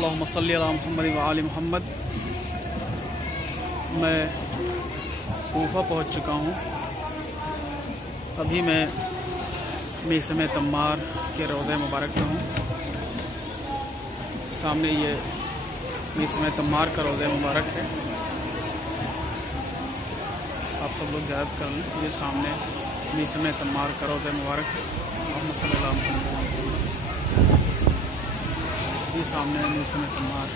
अल्लाहुम्मा सल्ली अला मुहम्मद व आलि मुहम्मद। मैं कूफा पहुँच चुका हूँ। अभी मैं मीसम तम्मार के रोज़े मुबारक में हूँ। सामने ये मीसम तम्मार का रोज़े मुबारक है, आप सब लोग ज़्यारत कर लें। ये सामने मीसम तम्मार का रोज़े मुबारक है। ये सामने मीसम तम्मार।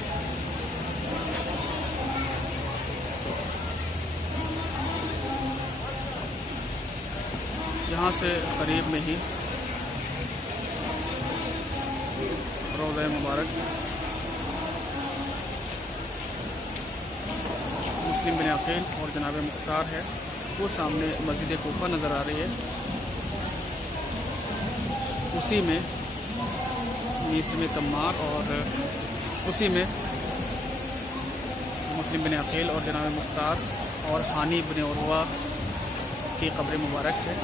यहाँ से करीब में ही रोज़ा मुबारक मुस्लिम बिन अकील और जनाब मुख्तार है। वो सामने मस्जिद कूफा नज़र आ रही है, उसी में मीसम तम्मार और उसी में मुस्लिम बिन अकील और जनाब मुख्तार और हानी बिन उर्वा की कब्र मुबारक है।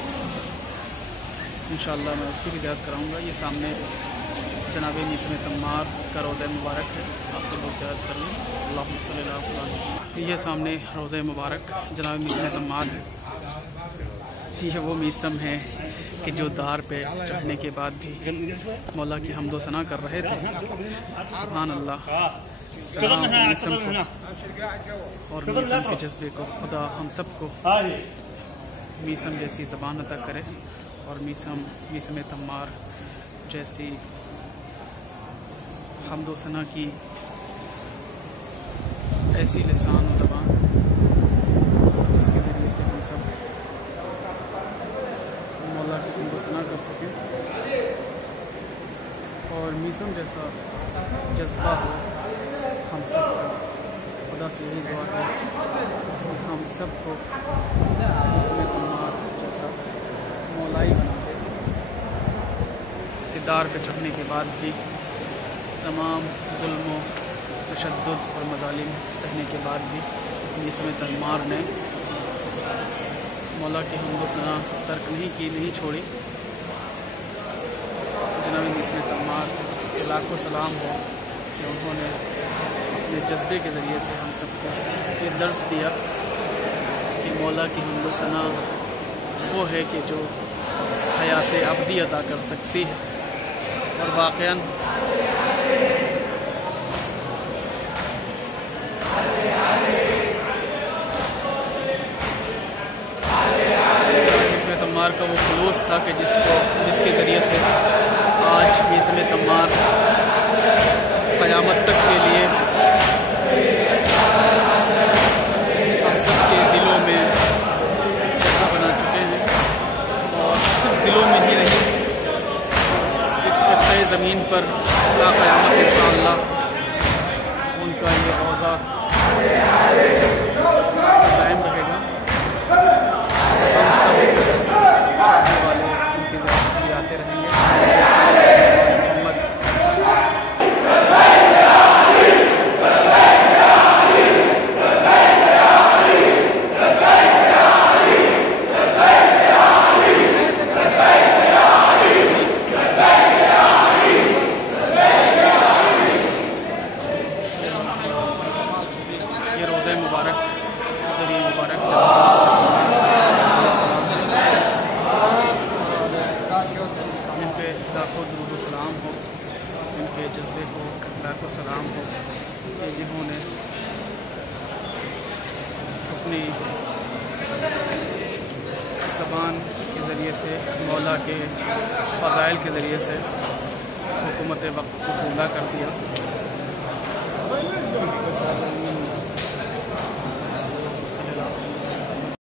इंशाअल्लाह मैं उसकी भी ज़ियारत कराऊँगा। ये सामने जनाब मीसम तम्मार का रोज़ा मुबारक है, आप सब लोग ज़ियारत कर लें। अल्लाहुम्मा सल्ली अला मुहम्मद। ये सामने रोज़ा मुबारक जनाब मीसम तम्मार है। ये वो मीसम है कि जो दार पे चढ़ने के बाद भी मौला की हम्दो सना कर रहे थे। सुभान अल्लाह, सलाम मीसम को और मीसम के जज्बे को। खुदा हम सबको मीसम जैसी ज़बान अता करे और मीसम तम्मार जैसी हम्दो सना की ऐसी लिसान और ज़बान जिसके ज़रिए से हम सब मौला की हम्दो सना कर सकें और मीसम जैसा जज्बा हो हम सबका। खुदा से यही दुआ है कि हम सबको मीसम तम्मार जैसा मौलाई बना दे कि दार पे चढ़ने के बाद भी तमाम जुल्म तशद्दुद और मज़ालिम सहने के बाद भी मीसम तम्मार ने मौला की हम्दो सना तर्क नहीं की, नहीं छोड़ी। जनाब मीसम तम्मार के लाखों सलाम हो कि उन्होंने अपने जज्बे के ज़रिए से हम सबको ये दर्स दिया कि मौला की हम्दो सना वो है कि जो हयात अबदी अता कर सकती है। और वाक़यान मीसम तम्मार का वो खुलूस था कि जिसके ज़रिए से आज मीसम तम्मार क़यामत तक के लिए हम सबके दिलों में जगह बना चुके हैं। और सिर्फ दिलों में ही नहीं, इस खत्ते ज़मीन पर ता क़यामत इंशाअल्लाह उनका ये रोज़ा कायम रहेगा। हम सब चाहने वाले उनकी ज़ियारत के लिए आते रहेंगे। ये रोज़ा मुबारक ज़रिए मुबारक इन पे लाखों दुरूद सलाम हो, इनके जज्बे को लाखों सलाम हो कि जिन्होंने अपनी ज़बान के ज़रिए से मौला के फ़ज़ाइल के ज़रिए से हुकूमत वक्त को पूरा कर दिया।